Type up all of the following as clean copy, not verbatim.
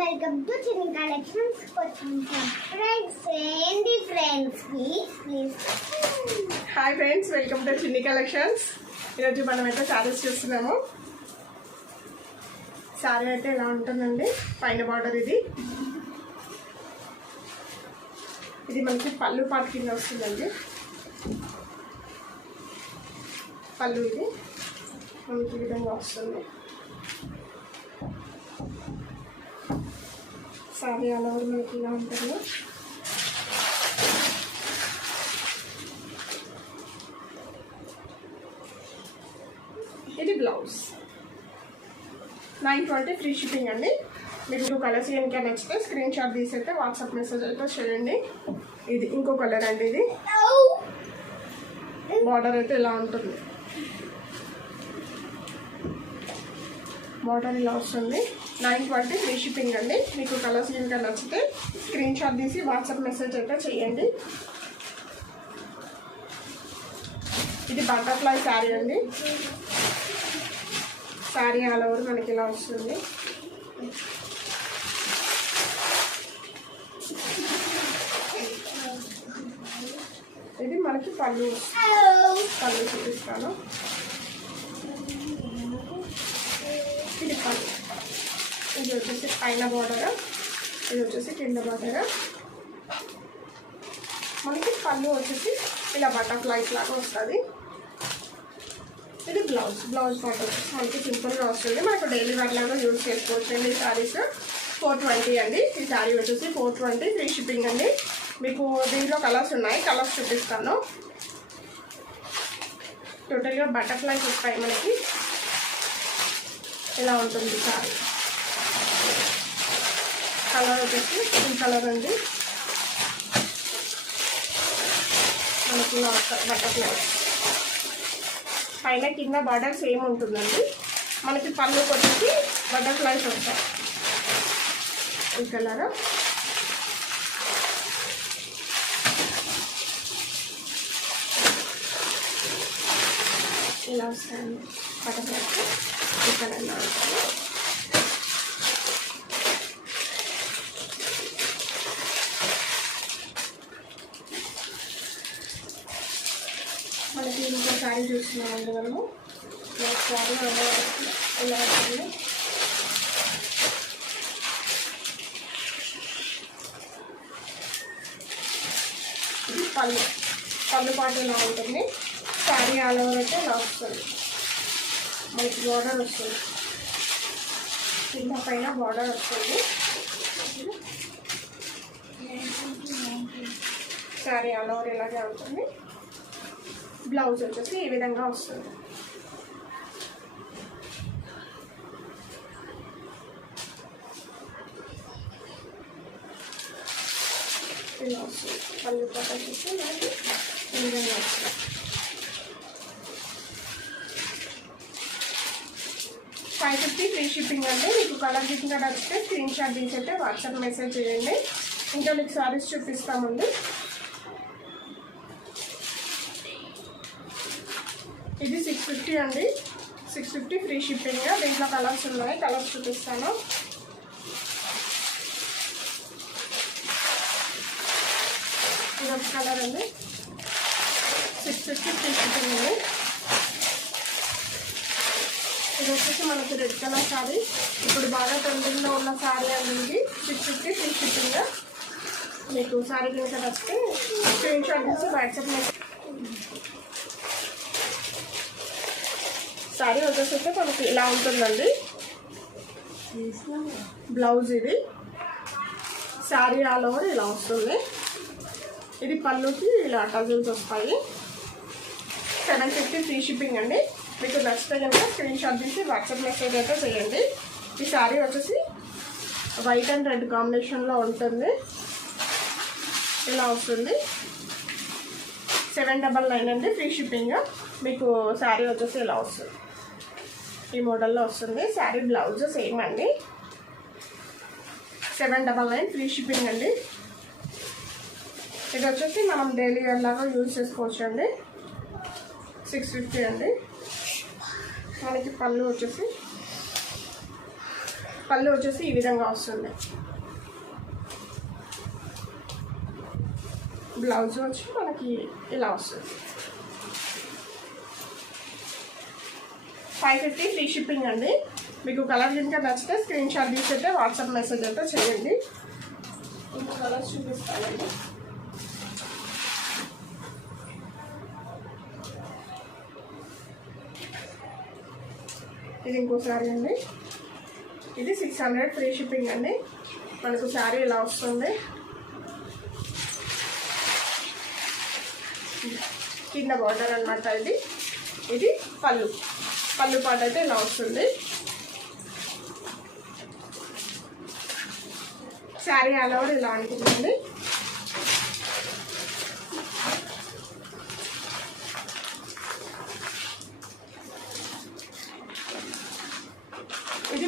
Welcome to చిన్ని కలెక్షన్స్. కొంచెం సబ్స్క్రైబ్ చేయండి friends, please. Hi friends, welcome to చిన్ని కలెక్షన్స్. ఈరోజు మనం అయితే శారీస్ చూస్తున్నాము. శారీ అయితే ఎలా ఉంటుందండి, పైన బార్డర్ ఇది మనకి పళ్ళు పాటు కింద వస్తుందండి. పళ్ళు ఇది మనకి ఈ విధంగా వస్తుంది. శారీ అలా మనకి ఇలా ఉంటుంది. ఇది బ్లౌజ్ 920 ఫ్రీ షిప్పింగ్ అండి. మీకు 2 కలర్స్ కనుక నచ్చితే స్క్రీన్ షాట్ తీసి అయితే వాట్సాప్ మెసేజ్ అయితే చేయండి. ఇది ఇంకో కలర్ అండి. ఇది బార్డర్ అయితే ఇలా ఉంటుంది. బార్డర్ ఇలా వస్తుంది. 920 ఫ్రీ షిప్పింగ్ అండి. మీకు కలర్స్ కనుక నచ్చితే స్క్రీన్ షాట్ తీసి వాట్సాప్ మెసేజ్ అయితే చేయండి. ఇది బటర్ఫ్లై శారీ అండి. శారీ ఆల్ ఓవర్ మనకి ఇలా వస్తుంది. ఇది మనకి పళ్ళు చూపిస్తాను. ఇది పళ్ళు, ఇది వచ్చేసి పైన బార్డర్, ఇది వచ్చేసి కింద బార్డర్. మనకి పళ్ళు వచ్చేసి ఇలా బటర్ఫ్లైస్ లాగా వస్తుంది. ఇది బ్లౌజ్ పార్ట్ వచ్చేసి మనకి సింపుల్గా వస్తుంది. మనకు డైలీ వేర్ లాగా యూజ్ చేసుకోవచ్చు అండి. ఈ శారీస్ 420 అండి. ఈ శారీ వచ్చేసి 420 ఫ్రీ షిప్పింగ్ అండి. మీకు దీంట్లో కలర్స్ ఉన్నాయి, కలర్స్ చూపిస్తాను. టోటల్గా బటర్ఫ్లైస్ వస్తాయి. మనకి ఇలా ఉంటుంది శారీ. కలర్ వచ్చేసి ఈ కలర్ అండి. మనకి ఇలా వస్తాయి బటర్ఫ్లైస్. పైన కింద బార్డర్ సేమ్ ఉంటుందండి. మనకి పళ్ళు వచ్చేసి బటర్ఫ్లైస్ వస్తాయి. ఈ కలర్ ఇలా వస్తాయండి. బటర్ఫ్లైస్ ఈ కలర్లో వస్తాయి. మనకి ఇంకో శారీ చూస్తున్నామండి. మనము శారీ ఇలా వస్తుంది. ఇది పళ్ళు పాటు ఇలా ఉంటుంది. శారీ ఆల్ ఓవర్ అయితే ఇలా వస్తుంది. మనకి బార్డర్ వస్తుంది, కింద పైన బార్డర్ వస్తుంది. శారీ ఆల్ ఓవర్ ఇలాగే ఉంటుంది. బ్లౌజ్ వచ్చేసి ఈ విధంగా వస్తుంది. ఇలా వస్తుంది. పళ్ళు పాట వచ్చేసి మనకి ఈ విధంగా వస్తుంది. 550 ఫ్రీ షిప్పింగ్ అండి. మీకు కలర్ గిట్టింగ్ నచ్చితే స్క్రీన్ షాట్ తీసి అయితే వాట్సాప్ మెసేజ్ చేయండి. ఇంకా మీకు శారీస్ చూపిస్తామండి. ఇది 650 అండి. 650 ఫ్రీ షిప్పింగ్. దీంట్లో కలర్స్ ఉన్నాయి, కలర్స్ చూపిస్తాను. ఇది ఒక కలర్ అండి. 650 ఫ్రీ షిప్పింగ్ అండి. ఇది వచ్చేసి మనకి రెడ్ కలర్ శారీ. ఇప్పుడు బాగా ట్రెండింగ్లో ఉన్న శారీ అండి. ఇది 650 ఫ్రీ షిప్పింగ్. మీకు శారీ కనుక నచ్చితే స్క్రీన్ షాట్ తీసి వాట్సాప్ మెసేజ్. శారీ వచ్చేసి మనకి ఇలా ఉంటుందండి. బ్లౌజ్ ఇది. శారీ ఆల్ ఓవర్ ఇలా వస్తుంది. ఇది పళ్ళుకి ఇలా టజల్స్ వస్తాయి. 750 ఫ్రీ షిప్పింగ్ అండి. మీకు నచ్చితే కనుక స్క్రీన్ షాట్ తీసి వాట్సాప్ మెసేజ్ అయితే చేయండి. ఈ శారీ వచ్చేసి వైట్ అండ్ రెడ్ కాంబినేషన్లో ఉంటుంది. ఇలా వస్తుంది. 799 అండి ఫ్రీ షిప్పింగ్. మీకు శారీ వచ్చేసి ఇలా వస్తుంది. ఈ మోడల్లో వస్తుంది. శారీ బ్లౌజ్ సేమ్ అండి. 799 ఫ్రీ షిప్పింగ్ అండి. ఇది వచ్చేసి మనం డైలీ వేర్ లాగా యూజ్ చేసుకోవచ్చు అండి. 650 అండి. మనకి పళ్ళు వచ్చేసి పళ్ళు వచ్చేసి ఈ విధంగా వస్తుంది. బ్లౌజ్ వచ్చి మనకి ఇలా వస్తుంది. 550 ఫ్రీ షిప్పింగ్ అండి. మీకు కలర్ కనుక నచ్చితే స్క్రీన్ షాట్ తీసి అయితే వాట్సాప్ మెసేజ్ అయితే చేయండి. ఇంకో కలర్స్ చూపిస్తానండి. ఇది ఇంకో శారీ అండి. ఇది 600 ఫ్రీ షిప్పింగ్ అండి. మనకు శారీ ఇలా వస్తుంది. కింద బార్డర్ అనమాట. ఇది పళ్ళు పాట అయితే ఇలా వస్తుంది. శారీ అలా కూడా ఇలా అనుకుంటుంది. ఇది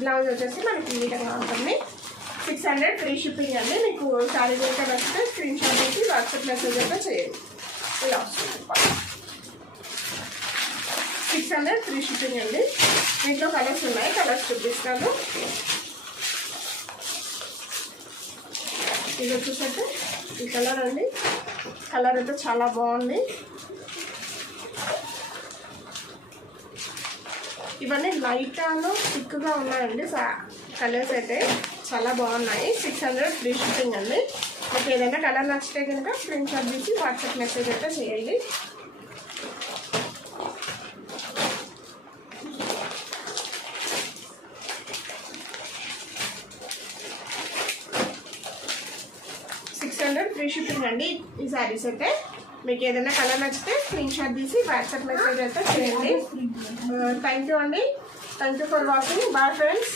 బ్లౌజ్ వచ్చేసి మనకి ఈ విధంగా ఉంటుంది. 600 ఫ్రీ షిప్పింగ్ అండి. మీకు శారీ కనుక నచ్చితే స్క్రీన్ షాట్ చేసి వాట్సాప్ మెసేజ్ అయితే చేయండి. ఇలా వస్తుంది. 600 ఫ్రీ షిప్పింగ్ అండి. దీంట్లో కలర్స్ ఉన్నాయి, కలర్స్ చూపిస్తాను. ఇది వచ్చేసరికి ఈ కలర్ అండి. కలర్ అయితే చాలా బాగుంది. ఇవన్నీ లైట్ అండ్ థిక్గా ఉన్నాయండి. కలర్స్ అయితే చాలా బాగున్నాయి. 600 ఫ్రీ షిప్పింగ్ అండి. మీకు ఏదైనా కలర్ నచ్చితే కనుక స్క్రీన్ షాట్ తీసి వాట్సాప్ మెసేజ్ అయితే చేయండి. ఫ్రీ షిప్పింగ్ అండి ఈ శారీస్ అయితే. మీకు ఏదైనా కలర్ నచ్చితే స్క్రీన్ షాట్ తీసి వాట్సాప్ మెసేజ్ అయితే చేయండి. థ్యాంక్ యూ అండి. Thank you for watching. Bye friends.